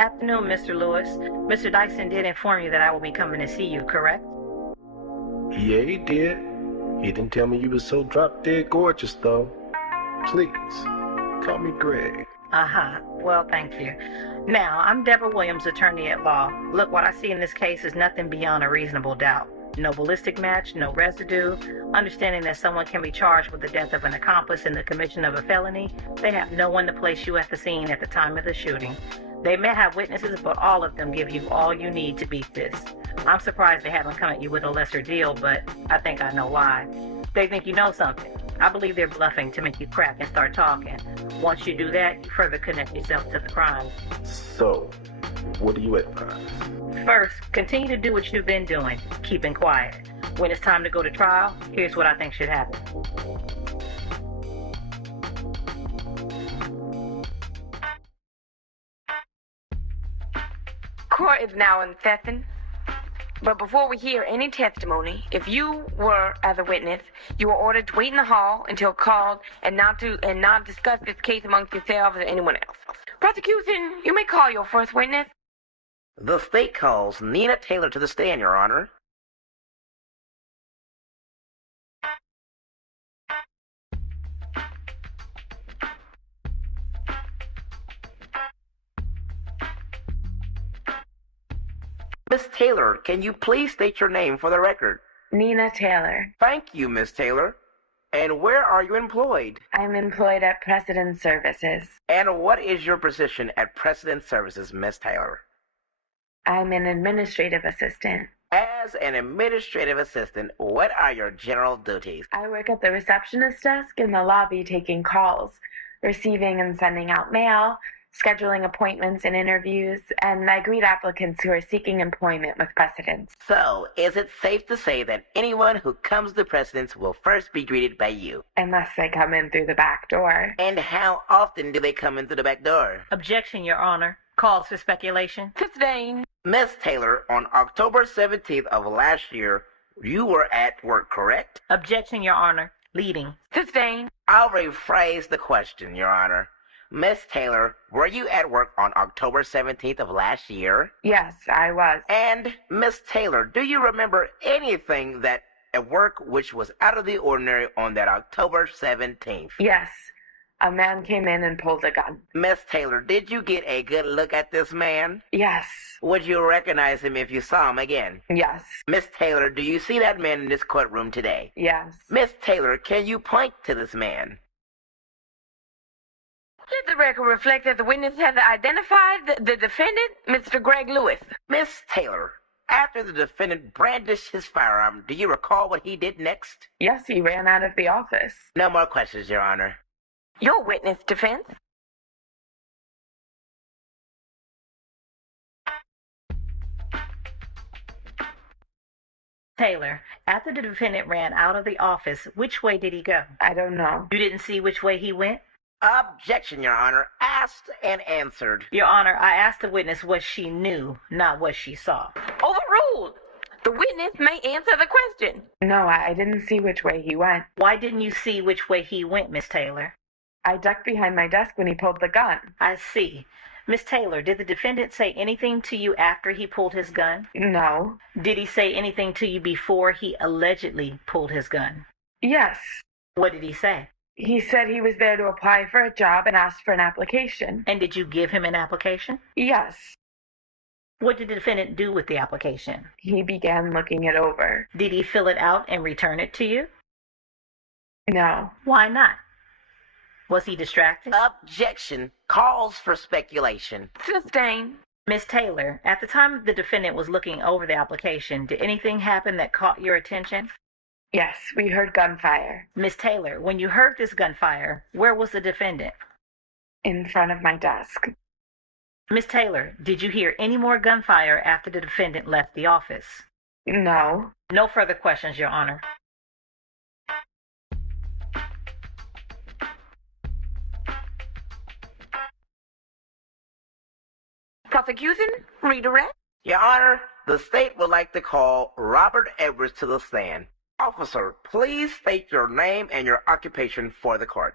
Afternoon, Mr. Lewis. Mr. Dyson did inform you that I will be coming to see you, correct? Yeah, he did. He didn't tell me you was so drop-dead gorgeous, though. Please, call me Greg. Well, thank you. Now, I'm Debra Williams, attorney at law. Look, what I see in this case is nothing beyond a reasonable doubt. No ballistic match, no residue. Understanding that someone can be charged with the death of an accomplice in the commission of a felony, they have no one to place you at the scene at the time of the shooting. They may have witnesses, but all of them give you all you need to beat this. I'm surprised they haven't come at you with a lesser deal, but I think I know why. They think you know something. I believe they're bluffing to make you crack and start talking. Once you do that, you further connect yourself to the crime. So, what do you advise? First, continue to do what you've been doing, keeping quiet. When it's time to go to trial, here's what I think should happen. Court is now in session. But before we hear any testimony, if you were, as a witness, you were ordered to wait in the hall until called and not discuss this case amongst yourselves or anyone else. Prosecution, you may call your first witness. The state calls Nina Taylor to the stand, Your Honor. Miss Taylor, can you please state your name for the record? Nina Taylor. Thank you, Miss Taylor. And where are you employed? I'm employed at Precedent Services. And what is your position at Precedent Services, Miss Taylor? I'm an administrative assistant. As an administrative assistant, what are your general duties? I work at the receptionist desk in the lobby taking calls, receiving and sending out mail, scheduling appointments and interviews, and I greet applicants who are seeking employment with Precedence. So, is it safe to say that anyone who comes to Precedence will first be greeted by you? Unless they come in through the back door. And how often do they come in through the back door? Objection, Your Honor. Calls for speculation. Sustained. Miss Taylor, on October 17th of last year, you were at work, correct? Objection, Your Honor. Leading. Sustained. I'll rephrase the question, Your Honor. Miss Taylor, were you at work on October 17th of last year? Yes, I was. And, Miss Taylor, do you remember anything that at work which was out of the ordinary on that October 17th? Yes. A man came in and pulled a gun. Miss Taylor, did you get a good look at this man? Yes. Would you recognize him if you saw him again? Yes. Miss Taylor, do you see that man in this courtroom today? Yes. Miss Taylor, can you point to this man? Let the record reflect that the witness has identified the defendant, Mr. Greg Lewis. Miss Taylor, after the defendant brandished his firearm, do you recall what he did next? Yes, he ran out of the office. No more questions, Your Honor. Your witness, defense. Taylor, after the defendant ran out of the office, which way did he go? I don't know. You didn't see which way he went? Objection, Your Honor. Asked and answered. Your Honor, I asked the witness what she knew, not what she saw. Overruled. The witness may answer the question. No, I didn't see which way he went. Why didn't you see which way he went, Miss Taylor? I ducked behind my desk when he pulled the gun. I see. Miss Taylor, did the defendant say anything to you after he pulled his gun? No. Did he say anything to you before he allegedly pulled his gun? Yes. What did he say? He said he was there to apply for a job and asked for an application. And did you give him an application? Yes. What did the defendant do with the application? He began looking it over. Did he fill it out and return it to you? No. Why not? Was he distracted? Objection. Calls for speculation. Sustained. Miss Taylor, at the time the defendant was looking over the application, did anything happen that caught your attention? Yes, we heard gunfire. Miss Taylor, when you heard this gunfire, where was the defendant? In front of my desk. Miss Taylor, did you hear any more gunfire after the defendant left the office? No. No further questions, Your Honor. Prosecution, redirect. Your Honor, the state would like to call Robert Edwards to the stand. Officer, please state your name and your occupation for the court.